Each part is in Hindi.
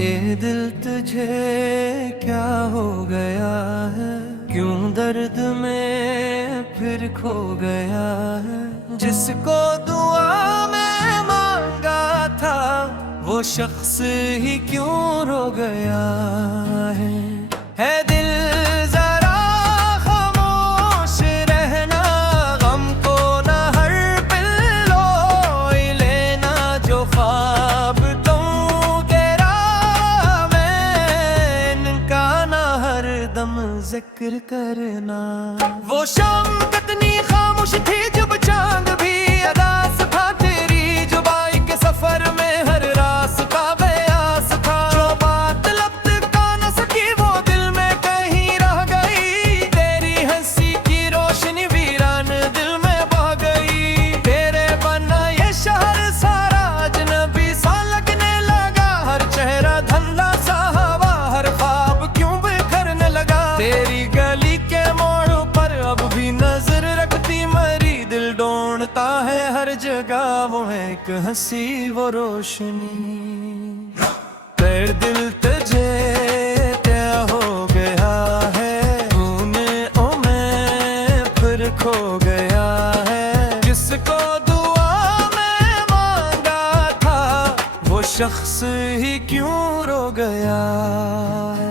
ए दिल तुझे क्या हो गया है, क्यों दर्द में फिर खो गया है। जिसको दुआ में मांगा था वो शख्स ही क्यों रो गया है दिल जरा खामोश रहना, गम को न हर पिलो लेना, जो ख्वाब जिक्र करना। वो शाम कितनी खामोश थी जब चांद भी अदास था, तेरी जुबाई के सफर में हर रास्ता बेआस था। जो बात लब का न सकी वो दिल में कहीं रह गई, तेरी हंसी की रोशनी वीरान दिल में बह गई। तेरे बना ये शहर सारा अजनबी सा लगने लगा, हर चेहरा धंधा सा हवा, हर ख्वाब क्यों बिखरने लगा। तेरी गली के मोड़ पर अब भी नजर रखती मरी, दिल ढूंढता है हर जगह वो है एक हंसी वो रोशनी। तेरे दिल तुझे क्या हो गया है, तूने ओ मैं फिर खो गया है। जिसको दुआ में मांगा था वो शख्स ही क्यों रो गया है।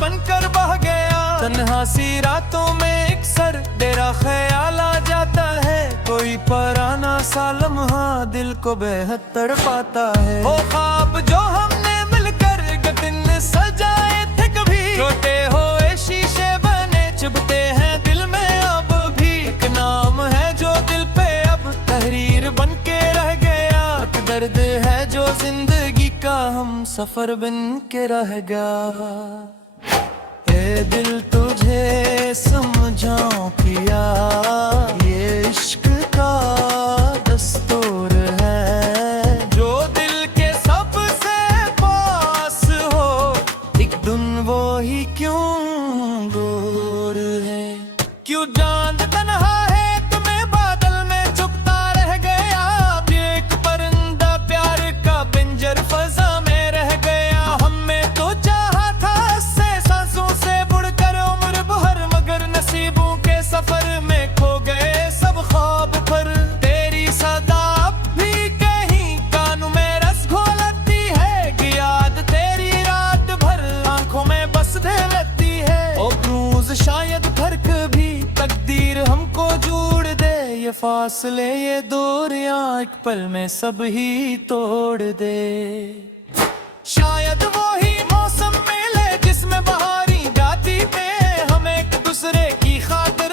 बनकर बह गया तन्हा सी रातों में एक सर डेरा ख्याल आ जाता है, कोई पराना सा लम्हा दिल को बेहद तड़पाता है। वो ख्वाब जो हमने मिलकर दिन सजाए थे कभी, टूटे हुए शीशे बने चुभते हैं दिल में अब भी। एक नाम है जो दिल पे अब तहरीर बन के रह गया, दर्द है जो जिंदगी का हम सफर बन के रह गया। ए दिल तुझे समझाऊं पिया, ये इश्क का दस्तूर है, जो दिल के सबसे पास हो एक दिन वो ही क्यों दूर है। क्यों चांद तन्हा है तुम्हें बादल में छुपता रह गया, एक परिंदा प्यार का पिंजर फजा में रह गया। हमें तो चाहा था सफर में खो गए सब ख्वाब पर, तेरी सदा अब भी कहीं कानों में रस घोलती है, याद तेरी रात भर आंखों में बस रहती है। ओ क्रूज शायद फर्क भी तकदीर हमको जोड़ दे, ये फासले ये दूरियां एक पल में सब ही तोड़ दे। शायद वो ही मौसम मिले जिसमें बहारी जाती पे, हम एक दूसरे की खातिर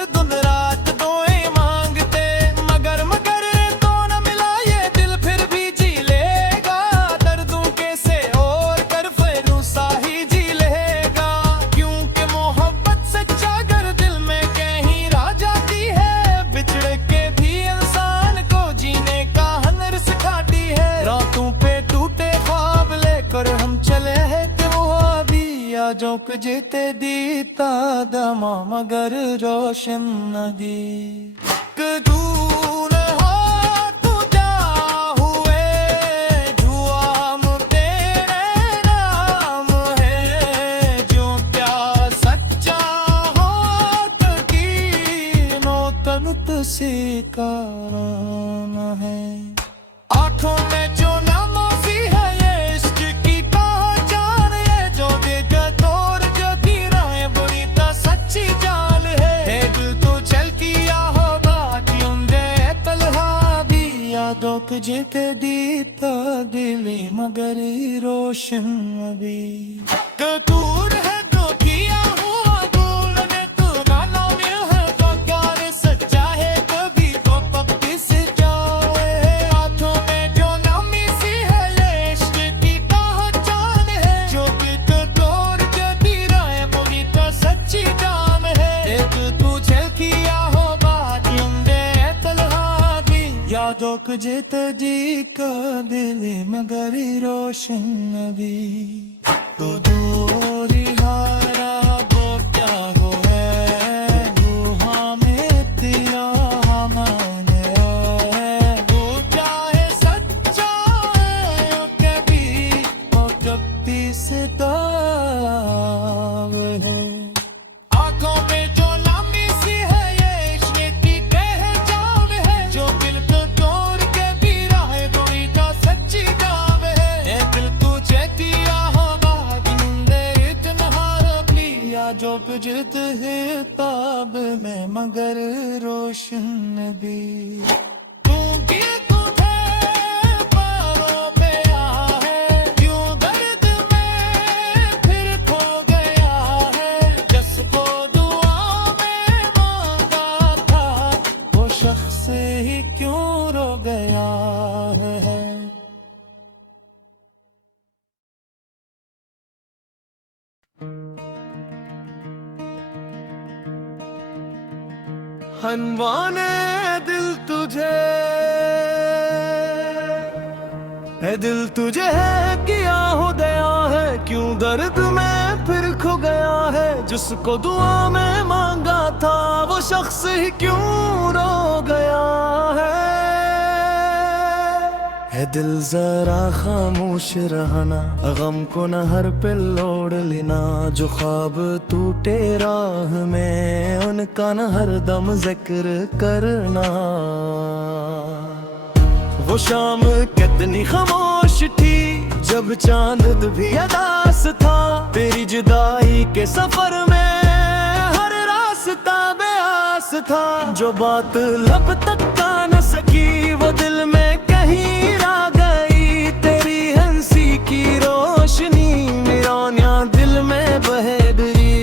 जोक जेते दीता दमा मगर रोशन नदी। दूर हो तू जा हुए जुआम तेरे नाम है, जो क्या सच्चा हो की नो तनुत सी कारण है। आंखों में जो नमोसी है ये इश्क की पहचान है, जो सच्ची जाल है। दिल तो चल किया हो बात यूंदे तलहा भी, यादों के जीते दीता दिली मगर रोशन अभी। कसूर है तो किया हुआ भूलने तू गाना में है तो प्यार सच्चा है कभी तो पक्की से जाए। हाथों में जो नमी सी है ये इश्क की पहचान है, जो भी कसूर जदी राय मुगी तो सच्ची जान है। तू तुझे किया हो बात यूंदे तलहा जोक जित जी का दिल मगर रोशन नबी तो दूरी हारा वो क्या हो है रूहा में तेरा माने तू चाहे सच्चा है कभी वो जगती से दाव है आंखों में जो लामी सी है ये इश्क़ पहचान है जो दिल को तोड़ के भी रहे कोई का सच्ची जान है ये दिल तुझे दिया होगा जिंदे इतना रबली या जो जित है ताब में मगर रोशन भी तू किए तुझे पारों पे आ है क्यों दर्द में फिर खो गया है जिसको दुआ में मांगा था वो शख्स ही क्यों रो गया है हनवाने दिल तुझे है दिल तुझे है किया हो गया है क्यों दर्द में फिर खो गया है जिसको दुआ में मांगा था वो शख्स ही क्यों रो गया है दिल जरा खामोश रहना गम को न हर पे लोड़ लेना जो ख्वाब टूटे राह में उनका न हर दम जिक्र करना वो शाम कितनी खामोश थी जब चांद भी अदास था तेरी जुदाई के सफर में हर रास्ता बेआस था जो बात लब तक का न सकी वो दिल में कहीं रह गई तेरी हंसी की रोशनी मीरानिया दिल में बह गई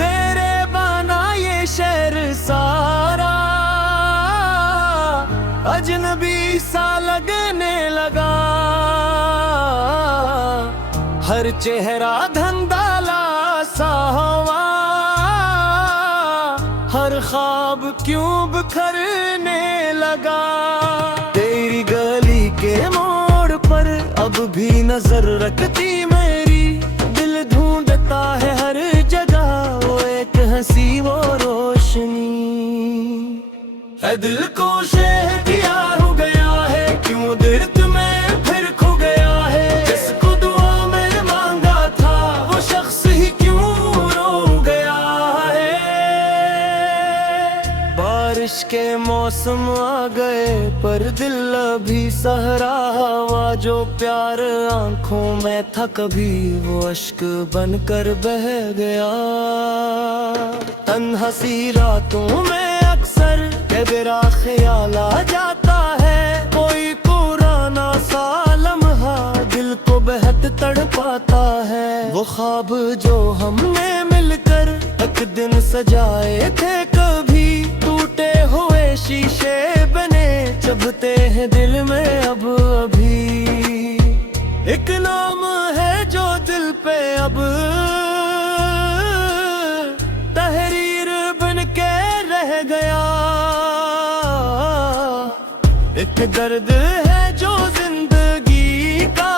तेरे बना ये शहर सारा अजनबी सा लगने लगा हर चेहरा धंधाला सा हुआ हर ख्वाब क्यों बिखरने लगा तेरी गली के मोड़ पर अब भी नजर रखती मेरी दिल ढूंढता है हर जगह वो एक हंसी वो रोशनी है दिल को शहर दिया हो गया है क्यों दर्द में फिर खो गया है जिसको दुआ में मांगा था वो शख्स ही क्यों रो गया है बारिश के मौसम आ गए पर दिल अभी सहरा हुआ जो प्यार आंखों में था कभी वो अश्क बनकर बह गया तन्हा सी रातों में अक्सर तेरा ख्याल आ जाता है कोई पुराना सा लम्हा दिल को बेहद तड़पाता है वो ख्वाब जो हमने मिलकर एक दिन सजाए थे कभी टूटे हुए शीशे बने चुभते हैं दिल में अब अभी एक नाम है जो दिल पे अब तहरीर बन के रह गया एक दर्द है जो जिंदगी का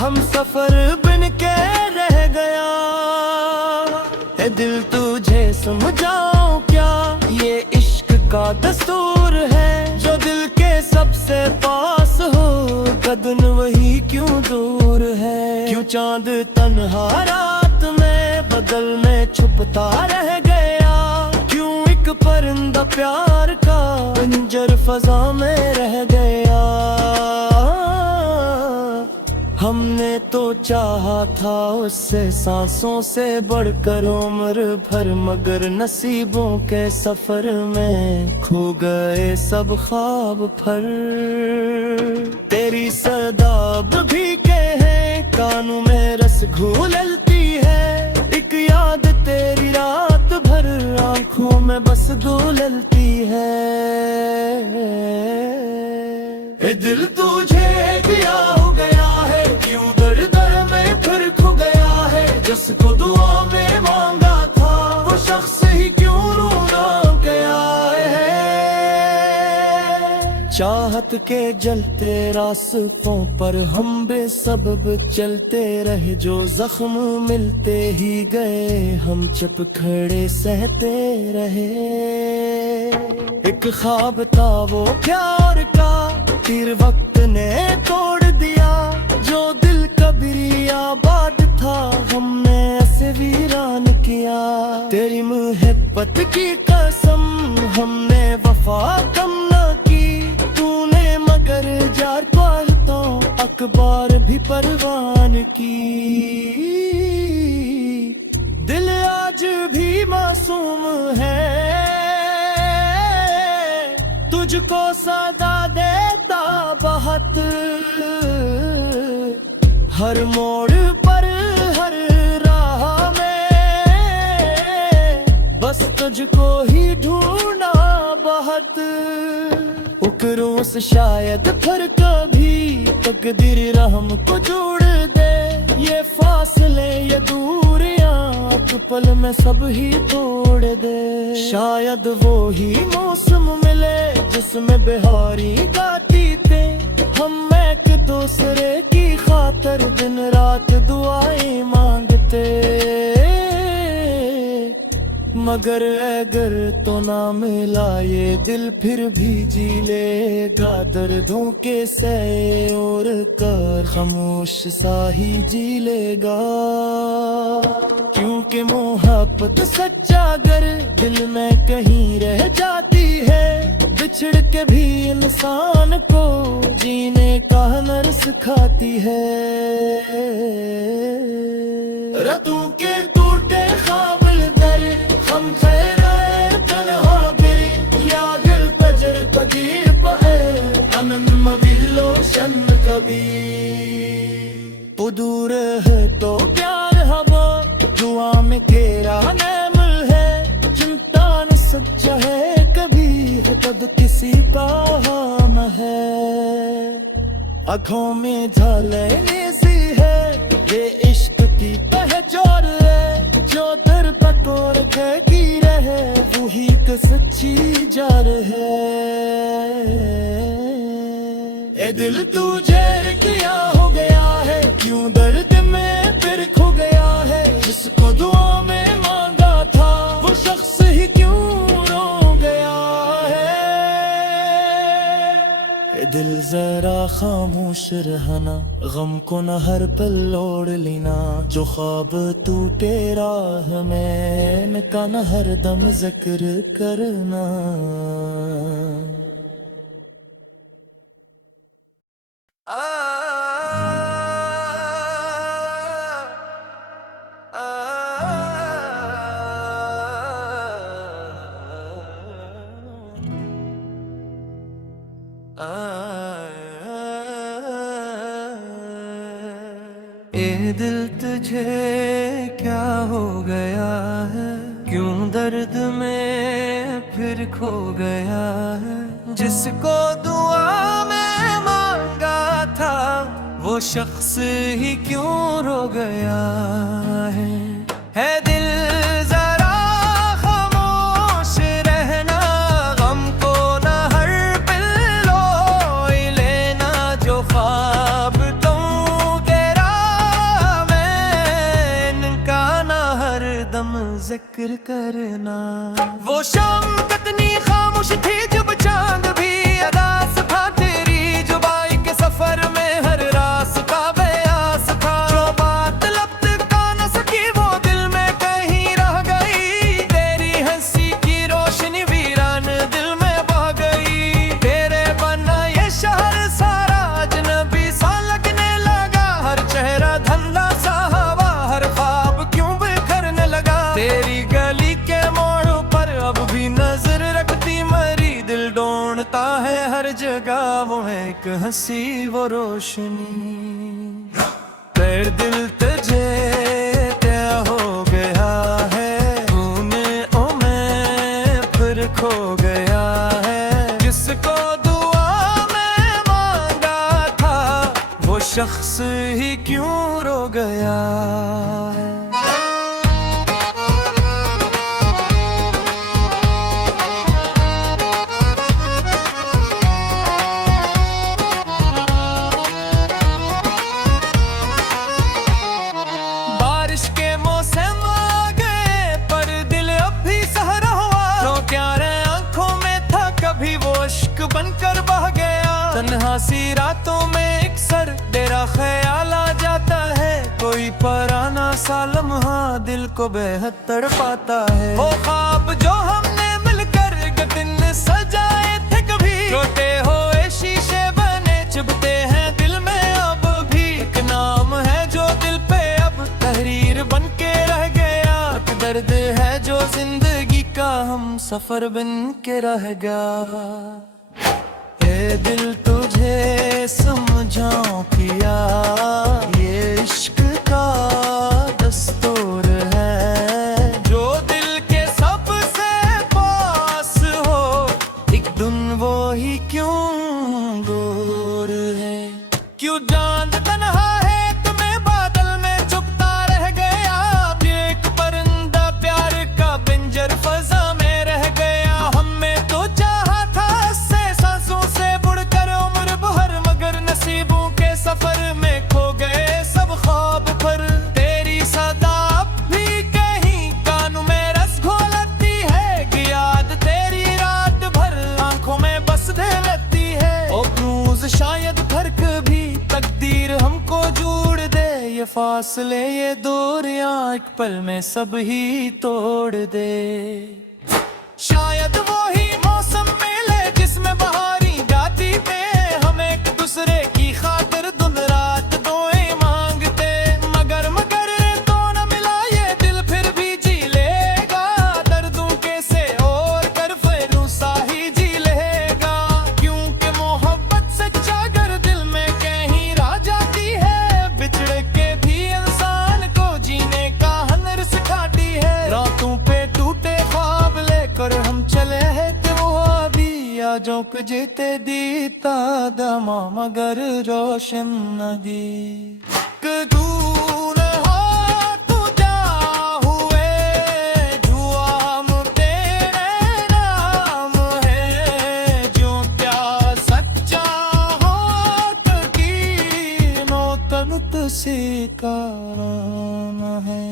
हम सफर बन के रह गया है दिल तुझे समझाऊं क्या ये इश्क का दस्तूर है जो दिल के सबसे पास हो कदन वही क्यों दूर है क्यों चांद तन्हा रात में बदल में छुपता रह गया क्यों एक परिंदा प्यार का पिंजर फजा में रह गया हमने तो चाहा था उससे सांसों से बढ़कर उम्र भर मगर नसीबों के सफर में खो गए सब ख्वाब फर तेरी सदाब भी के हैं कानों में रस घुलती है एक याद तेरी रात भर आंखों में बस घुलती है दिल तुझे दिया हो गया है क्यों दर्द में फिर खो गया है जिसको दुआ में मांगा था वो शख्स ही क्यों रो गया है चाहत के जलते रास्तों पर हम बेसबब चलते रहे, जो जख्म मिलते ही गए हम चुप खड़े सहते रहे। एक ख्वाब था वो प्यार का, तीर वक्त ने तोड़ दिया, जो दिल कभी आबाद था हमने ऐसे वीरान किया। तेरी मोहब्बत की कसम हमने वफा कम न की, तूने मगर जार तो अखबार भी परवान की। दिल आज भी मासूम है, तुझको सदा देता बहुत, हर मोड़ पर हर राह में बस तुझको ही ढूंढना बहुत। उकरों शायद फिर कभी तकदीर रहम को जोड़ दे, ये फासले ये दूरियां एक पल में सब ही तोड़ दे। शायद वो ही मौसम मिले जिसमें बिहारी गाती थे, हम एक दूसरे की खातर दिन रात दुआएं मांगते। मगर अगर तो ना मिला ये दिल फिर भी जी लेगा दर्दों के सहे और कर खामोश सा ही जी लेगा। क्योंकि मोहब्बत सच्चा अगर दिल में कहीं रह जाती है, बिछड़ के भी इंसान को जीने का हुनर सिखाती है। रतों के टूटे ख्वाब हम ठहराए तन्हा गिरी, या दिल कजर कदीर पहे अनन मविलो शन कभी। वो दूर है तो प्यार हवा दुआ में तेरा नेमल है, चिंता न सच्चा है कभी है तब किसी का हम है। आँखों में झलने सी है ये इश्क की पहचान है, जो दर पतोड़ की रहे वही तो सच्ची जार है। ए दिल तुझे किया हो गया है, क्यों दर्द में फिर खो गया है, जिसको दुआ में मांगा था वो शख्स ही क्यों रो गया है। ए दिल जरा खामोश रहना, गम को न हर पल ओढ़ लेना, जो ख्वाब टूटे राह में का न हर दम जिक्र करना। ये दिल तुझे क्या हो गया है, क्यों दर्द में फिर खो गया है, जिसको दुआ में मांगा था वो शख्स ही क्यों रो गया है दिल जरा खामोश रहना, गम को न हर पल लोई लेना, जो ख्वाब जिक्र करना। वो शाम कितनी खामोश थी जब चांद भी अदास था, तेरी जुबाई के सफर में हर रास्ता बेआस था, जो बात लब तक न सकी वो दिल में कहीं रह गई, तेरी हंसी की रोशनी वीरान दिल में बह गई, तेरे बना ये शहर सारा अजनबी सा लगने लगा, हर चेहरा धंधा सा हवा, हर ख्वाब क्यों बिखरने लगा, तेरी गली के मोड़ पर अब भी नजर रखती मरी, दिल ढूंढता है हर जगह वो है एक हंसी वो रोशनी। तेरे दिल तुझे क्या हो गया है, तूने ओ मैं फिर खो गया है, जिसको दुआ में मांगा था वो शख्स ही क्यों रो गया है। तन्हासी रातों में एक सर डेरा ख्याल आ जाता है, कोई पुराना सा लम्हा दिल को बेहद तड़पाता है। वो ख्वाब जो हमने मिलकर दिन सजाए थे, कभी टूटे हुए शीशे बने चुभते हैं दिल में अब भी। एक नाम है जो दिल पे अब तहरीर बन के रह गया, एक दर्द है जो जिंदगी का हम सफर बन के रह गया। ए दिल तुझे समझाऊं किया, ये इश्क का दस्तूर है, जो दिल के सबसे पास हो एक दिन वो ही क्यों दूर है। क्यों चांद तन्हा है तुम्हें बादल में चुपता रह गया, एक परिंदा प्यार का पिंजर फजा में रह गया। हमें तो चाहा था से सांसों से बुड़कर उम्र भर, मगर नसीबों के सफर में खो गए सब ख्वाब पर। तेरी सदा अब भी कहीं कानों में रस घोलती है, कि याद तेरी रात भर आंखों में बस रहती है। ओ क्रूज शायद फर्क भी तकदीर हमको जोड़ दे, ये फासले ये दूरियां एक पल में सब ही तोड़ दे। शायद वो ही मौसम मिले जिसमें बहारी गाती थे, हम एक दूसरे की खातिर दिन रात दुआएं मांगते। मगर तो न मिला ये दिल फिर भी जी लेगा, दर्दों के से और कर फरूसा ही जी लेगा। क्योंकि मोहब्बत सच्चा गर दिल में कहीं रह जाती है, बिछड़ के भी इंसान को जीने का हुनर सिखाती है। रातों पे टूटे ख्वाब लेकर हम चले हैं वो अभी, आजों को जीते दीता दमा मगर रोशन नदी। दूर हो तू जा हुए जुआम तेरे नाम है, जो प्यार सच्चा हो की मौत सी का नाम है।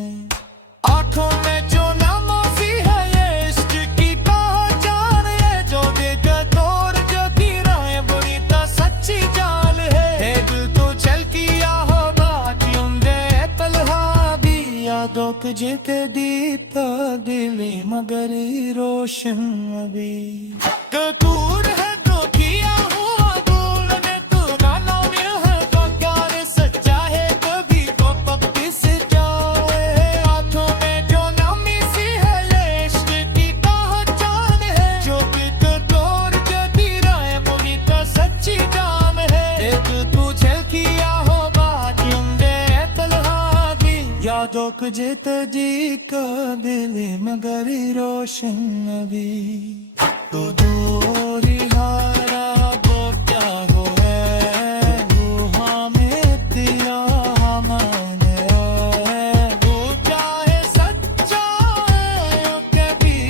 आंखों में जो नमोसी है ये इश्क की पहचान है, जो देगा तोड़ जो की राय बुरी तो सच्ची जान है। दिल तो चल किया हो बाकी उम्रे तलहा भी, यादों के जीते दीता दिली मगर रोशन अभी। कसूर है तो किया हुआ भूलने तू गाना में है, तो प्यार सच्चा है कभी तो पक्की से जाए। हाथों में जो नमी सी है ये इश्क की पहचान है, जो भी तो तोड़ जो राय बोली तो सच्ची जाम है। एक तुझे किया हो बात उम्रे तलहा भी, यादों को जीते जी का दिली मगर रोशन अभी। तो दूरी हारा वो क्या हो है, वो हमें दिया हमने है। तू चाहे सच्चा है यो कभी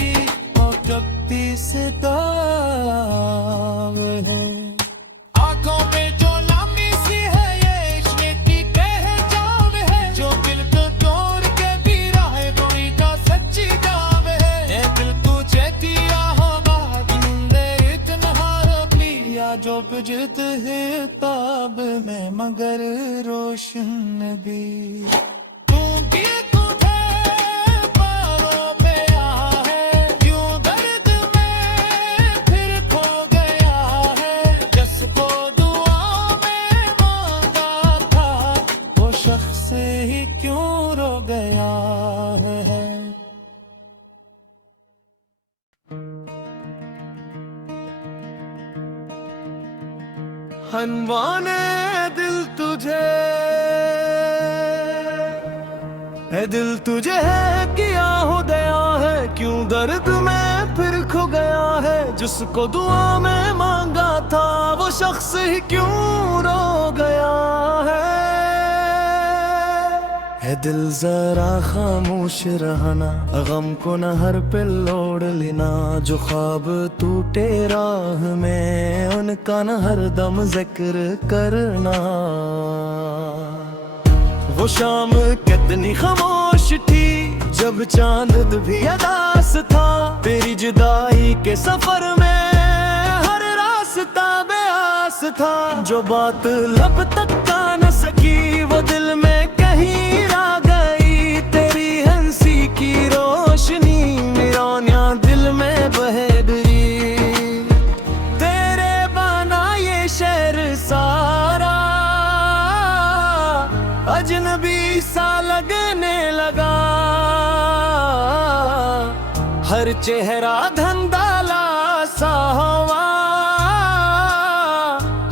और कभी से दाव है। आंखों में जो नामी सी है ये इश्क की पहचान है, जो दिल को तोड़ के भी राह कोई का सच्ची जाम है। ये दिल तुझे दिया हो बात मुंडे इतना रबी, जो जित है ताब में मगर रोशन भी। तू भी तुझे पारों पे आ है, क्यों दर्द में फिर खो गया है। जिसको दुआ में मांगा था वो शख्स ही क्यों रो गया है। हनवाने दिल तुझे है, दिल तुझे है किया हो दया है, क्यों दर्द में फिर खो गया है। जिसको दुआ में मांगा था वो शख्स ही क्यों रो गया है दिल जरा खामोश रहना, गम को न हर पे लोड़ लेना। जो ख्वाब टूटे राह में उनका न हर दम जिक्र करना। वो शाम कितनी खामोश थी जब चांद भी अदास था। तेरी जुदाई के सफर में हर रास्ता बेआस था। जो बात लब तक का न सकी वो दिल में कहीं रह गई। तेरी हंसी की रोशनी वीरानिया दिल में बह गई। तेरे बना ये शहर सारा अजनबी सा लगने लगा। हर चेहरा धंधाला सा हुआ।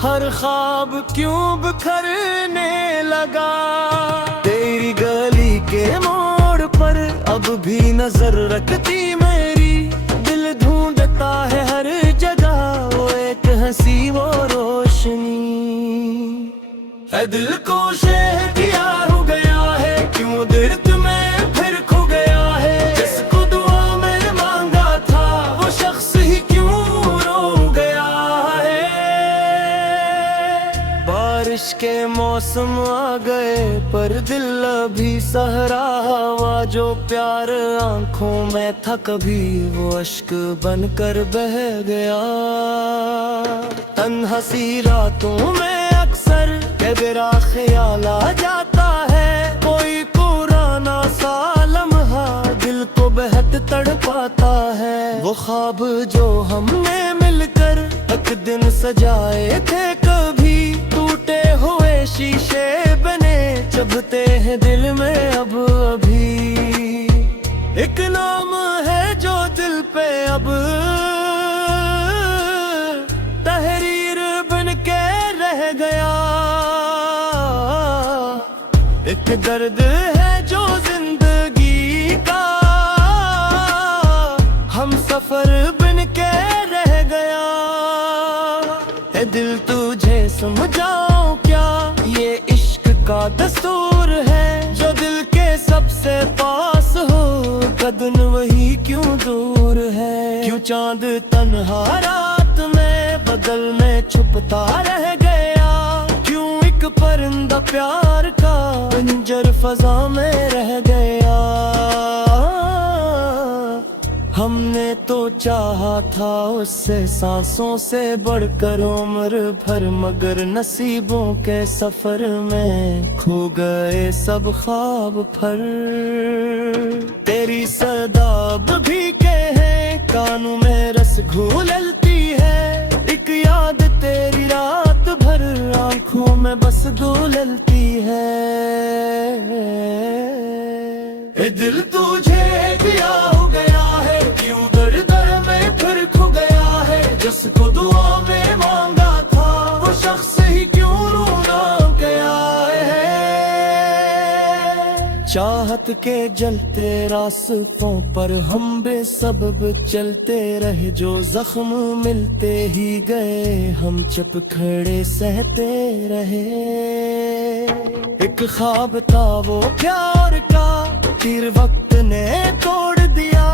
हर ख्वाब क्यों बिखरने लगा। तेरी गली के मोड़ पर अब भी नजर रखती मेरी। दिल ढूंढता है हर जगह वो एक हंसी वो रोशनी। ऐ दिल को शहर दिया हो गया है क्यों दर्द में फिर खो गया है। जिसको दुआ में मांगा था वो शख्स ही क्यों रो गया है। बारिश के मौसम आ गए पर दिल अभी सहरा हुआ। जो प्यार आंखों में था कभी वो अश्क बनकर बह गया। तन्हा सी रातों में अक्सर तेरा ख्याल आ जाता है। कोई पुराना सा लम्हा दिल को बेहद तड़पाता है। वो ख्वाब जो हमने मिलकर एक दिन सजाए थे कभी टूटे हुए शीशे बने चुभते हैं दिल में अब अभी। एक नाम है जो दिल पे अब तहरीर बन के रह गया। एक दर्द है जो जिंदगी का हम सफर बन के रह गया। है दिल तुझे समझाऊं क्या ये इश्क का दस्तूर है। जो दिल के सबसे पास हो कदन वही क्यों दूर है। क्यों चांद तन्हा रात में बदल में छुपता रह गया। क्यों एक परिंदा प्यार का बंजर फजा में रह गया। हमने तो चाहा था उससे सांसों से बढ़कर उम्र भर मगर नसीबों के सफर में खो गए सब ख्वाब फर। तेरी सदाब भी कहे कानों में रस घुलती है। एक याद तेरी रात भर आंखों में बस घुलती है। ए दिल तुझे दिया हो गया है क्यों दर दर में फिर खो गया है। जिसको दुआ में मांगा था वो शख्स ही क्यों रोना गया है। चाहत के जलते रास्तों पर हम बेसबब चलते रहे। जो जख्म मिलते ही गए हम चुप खड़े सहते रहे। एक ख्वाब था वो प्यार का तीर वक्त ने तोड़ दिया।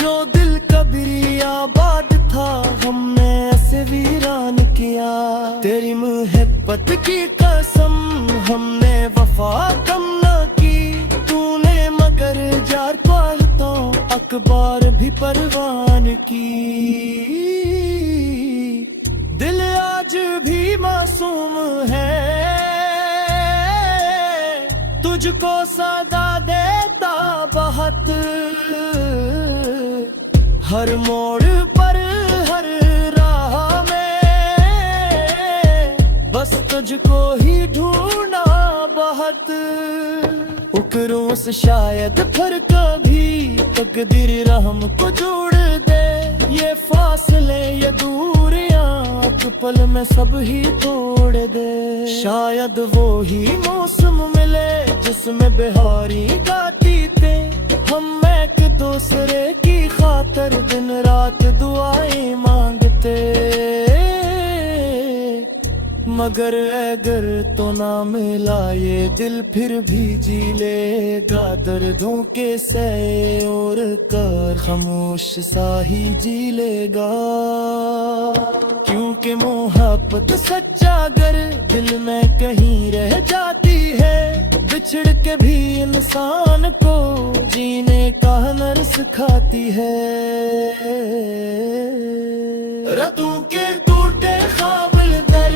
जो दिल कभी आबाद था हमने ऐसे वीरान किया। तेरी मोहब्बत की कसम हमने वफा कम न की। तूने मगर जार तो अखबार भी परवान की। दिल आज भी मासूम है तुझको सदा देता बहुत। हर मोड़ पर हर राह में बस तुझको ही ढूंढना बहुत। उकरों शायद फिर कभी तकदीर रहम को जोड़ दे। ये फासले ये दूरियां एक पल में सब ही तोड़ दे। शायद वो ही मौसम मिले जिसमें बिहारी गाती थे। हम एक दूसरे की खातर दिन रात दुआएं मांगते। मगर अगर तो ना मिला ये दिल फिर भी जी लेगा। दर्दों के सहे और कर खामोश सा ही जी लेगा। क्योंकि मोहब्बत सच्चा अगर दिल में कहीं रह जाती है। बिछड़ के भी इंसान को जीने का हुनर सिखाती है। रतों के टूटे ख्वाब दर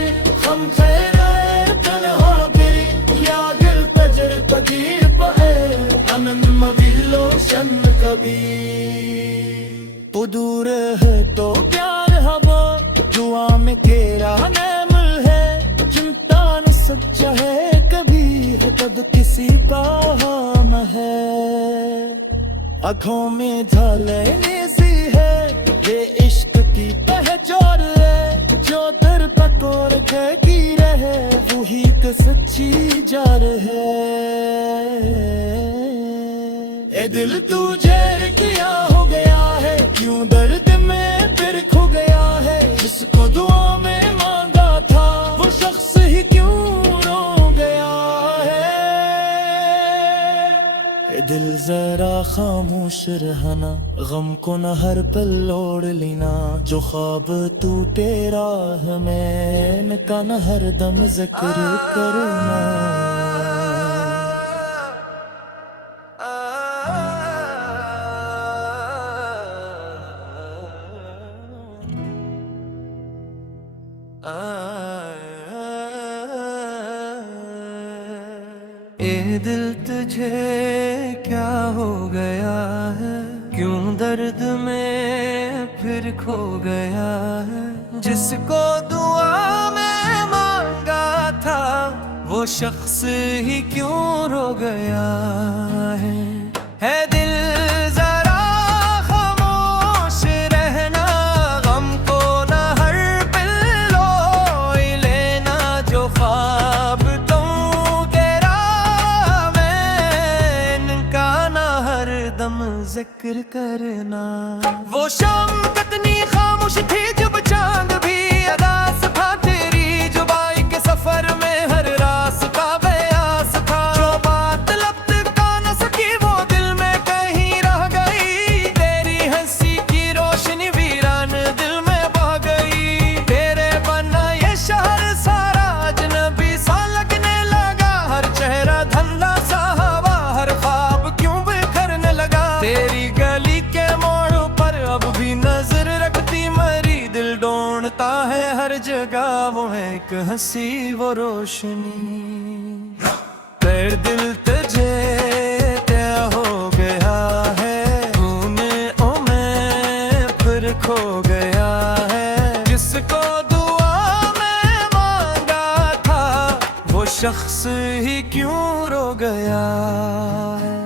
कभी। वो दूर है तो प्यार हवा, दुआ में तेरा नेमल है। चिंता न सच्चा है कभी है तब किसी का हम है। आँखों में झालने सी है ये इश्क की पहचान है। जो दर पतोर की रहे वही तो सच्ची जार है। ए दिल तुझे किया हो गया है, क्यों दर्द में फिर खो गया है। जिसको दुआ में मांगा था वो शख्स ही क्यों रो गया है। ए दिल जरा खामोश रहना, गम को न हर पल ओढ़ लेना। जो ख्वाब टूटे राह में का न हर दम जिक्र करना। ये दिल तुझे क्या हो गया है, क्यों दर्द में फिर खो गया है। जिसको दुआ में मांगा था वो शख्स ही क्यों रो गया है दिल जरा खामोश रहना, गम को न हर पल लोई लेना। जो ख्वाब तुम के राह में इनका न हर दम जिक्र करना। वो शाम कितनी खामोश थी जब चांद भी अदास था। तेरी जुबाई के सफर में हर रास्ता बेआस था। जो बात लब तक न सकी वो दिल में कहीं रह गई। तेरी हंसी की रोशनी वीरान दिल में बह गई। तेरे बना ये शहर सारा अजनबी सा लगने लगा। हर चेहरा धंधा सा हवा, हर ख्वाब क्यों बिखरने लगा। तेरी गली के मोड़ पर अब भी नजर रखती मरी। दिल ढूंढता है हर जगह वो है एक हंसी वो रोशनी। तेरे दिल तुझे क्या हो गया है, तूने ओ मैं फिर खो गया है। जिसको दुआ में मांगा था वो शख्स ही क्यों रो गया है।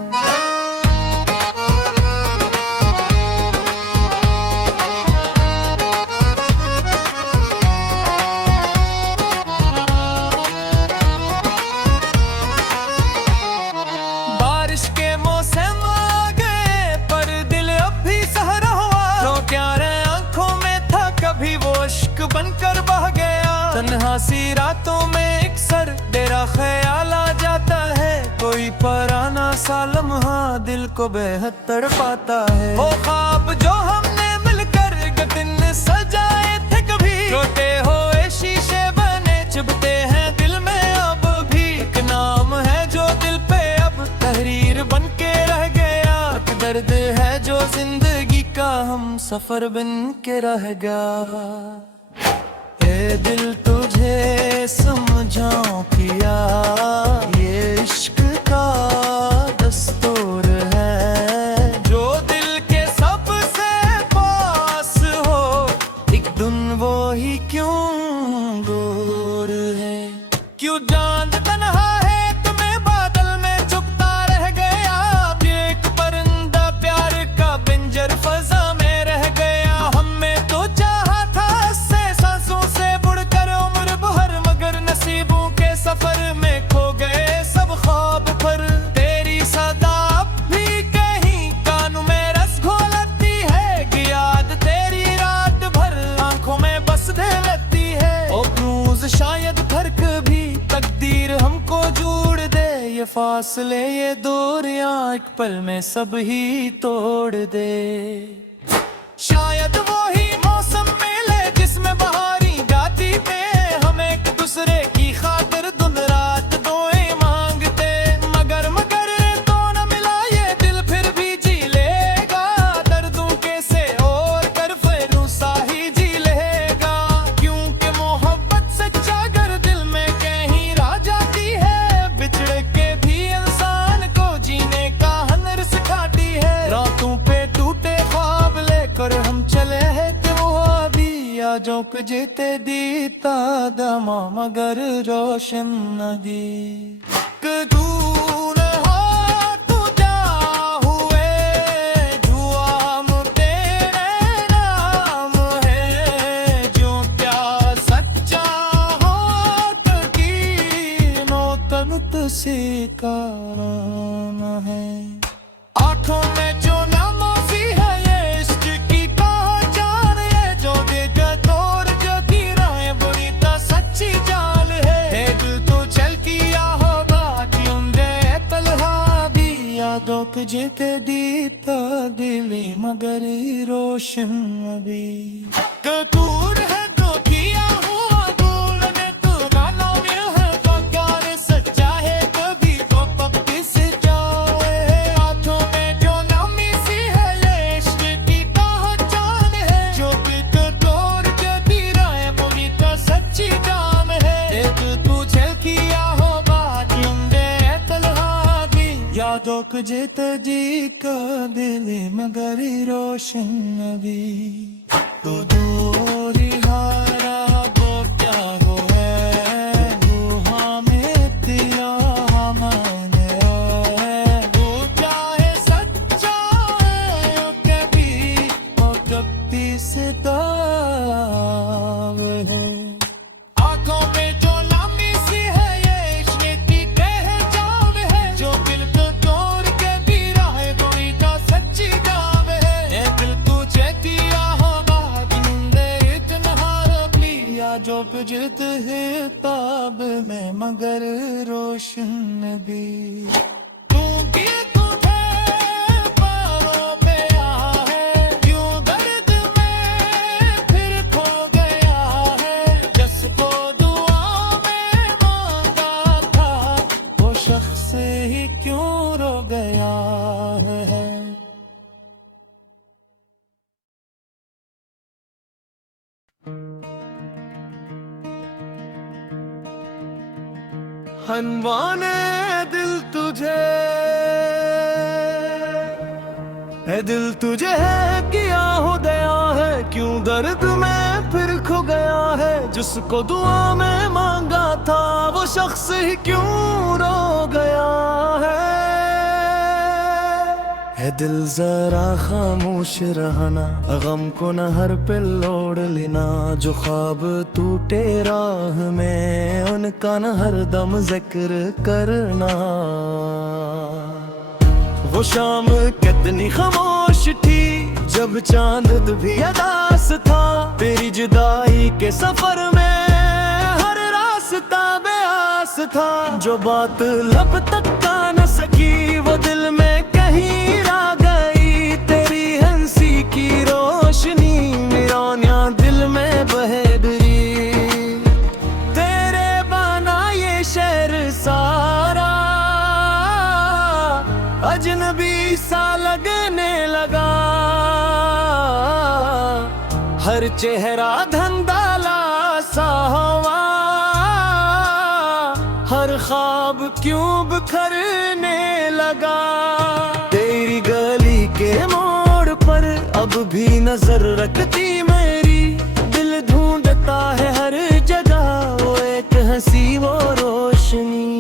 बारिश के मौसम आ गए पर दिल अब भी सहरा हुआ। तो क्या रे आंखों में था कभी वो इश्क बनकर बह गया। तन्हा सी रातों में एक सर डेरा ख्याल आ जाता है। कोई पराना सा लम्हा दिल को बेहद तड़पाता है। वो ख्वाब जो हमने मिलकर दिन सजाए थे कभी, टूटे हुए शीशे बने चुभते हैं दिल में अब भी। एक नाम है जो दिल पे अब तहरीर बन के रह गया। एक दर्द है जो जिंदगी का हम सफर बन के रह गया। ये दिल तुझे समझाऊं किया ये इश्क का दस्तूर है। जो दिल के सबसे पास हो एक दिन वो ही क्यों दूर है। क्यों चांद तन्हा है तुम्हें बादल में चुपता रह गया। एक परिंदा प्यार का पिंजर फजा में रह गया। हमें तो चाहा था से सांसों से बुड़कर उम्र भर, मगर नसीबों के सफर में खो गए सब ख्वाब पर। तेरी सदा अब भी कहीं कानों में रस घोलती है। कि याद तेरी रात भर आंखों में बस दे लेती है। ओ क्रूज शायद फर्क भी तकदीर हमको जोड़ दे। ये फासले ये दूरियां एक पल में सब ही तोड़ दे। शायद वो ही मौसम मिले जिसमें बहारी गाती पे। हम एक दूसरे की खातिर दिन रात दुआएं मांगते। मगर तो न मिला ये दिल फिर भी जी लेगा। दर्दों के से और कर फरूसा ही जी लेगा। क्योंकि मोहब्बत सच्चा गर दिल में कहीं रह जाती है। बिछड़ के भी इंसान को जीने का हुनर सिखाती है। रातों पे जोक जेते दीता दमा मगर रोशन नदी दूर हो तू जा हुए जुआम तेरे नाम है जो प्यार सच्चा हो की नो तबत से कारण है आंखों में जो नमोसी है ये इश्क की पहचान है जो देकर तोड़ जो गिराए बुरी तो सच्ची जान है दिल तो चल किया होगा क्योंदे तलहा भी यादों के जेते दीता दिली मगर रोशन अभी कसूर है तो किया हुआ भूलने तू गाना में है तो प्यार सच्चा है कभी तो पक्की से जाए हाथों में जो नमी सी है ये इश्क की पहचान है जो बिक तोड़ के गिराए बुरी तो सच्ची जाम है एक तुझे किया होगा जिंदे तलहा भी यादों के जेते जी का दिली मगर रोशन अभी तो दूरी हारा वो क्या हो है गुहा में तेरा हमने है तू चाहे सच्चा है कभी और कभी से दाव है आंखों में जो नमी सी है ये इश्क की पहचान है जो दिल को तोड़ के भी रहे कोई तो सच्ची जाम है ये दिल तुझे किया होगा जिंदे इतना रबली जो जित है ताब में मगर रोशन भी तू की तुझे पारों पे आ है क्यों दर्द में फिर खो गया है जिसको दुआ में मांगा था वो शख्स ही क्यों रो गया है हनवाने दिल तुझे है दिल तुझे है किया हो गया है क्यों दर्द में फिर खो गया है जिसको दुआ में मांगा था वो शख्स ही क्यों रो गया है दिल जरा खामोश रहना गम को न हर पे लोड़ लेना जो ख्वाब टूटे राह में उनका न हर दम जिक्र करना वो शाम कितनी खामोश थी जब चांद भी अदास था तेरी जुदाई के सफर में हर रास्ता बेआस था जो बात लब तक का न सकी वो दिल में कहीं रह गई तेरी हंसी की रोशनी वीरानिया दिल में बहेदरी तेरे बना ये शहर सारा अजनबी सा लगने लगा हर चेहरा धंधाला सा हुआ हर ख्वाब क्यों बिखरने लगा तेरी गली के मोड़ पर अब भी नजर रखती मेरी दिल ढूंढता है हर जगह वो एक हंसी वो रोशनी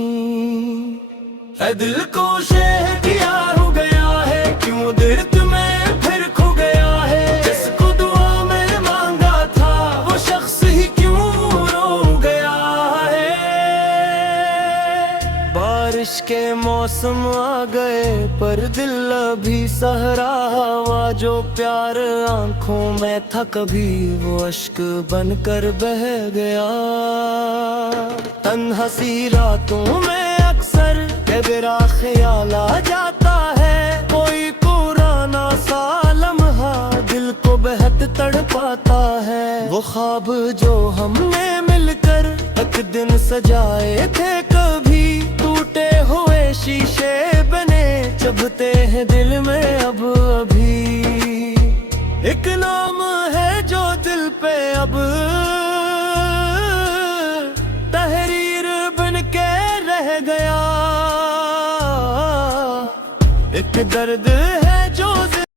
है दिल को शहर किया हो गया है क्यों दर्द में फिर खो गया है जिसको दुआ में मांगा था वो शख्स ही क्यों रो गया है बारिश के मौसम आ गए पर दिल अभी सहरा हुआ जो प्यार आंखों में था कभी वो अश्क बनकर बह गया तन्हा सी रातों में अक्सर तेरा ख्याल आ जाता है कोई पुराना सा लम्हा दिल को बेहद तड़पाता है वो ख्वाब जो हमने मिलकर एक दिन सजाए थे कभी टूटे हुए शीशे बने चुभते हैं दिल में अब अभी एक नाम है जो दिल पे अब तहरीर बन के रह गया एक दर्द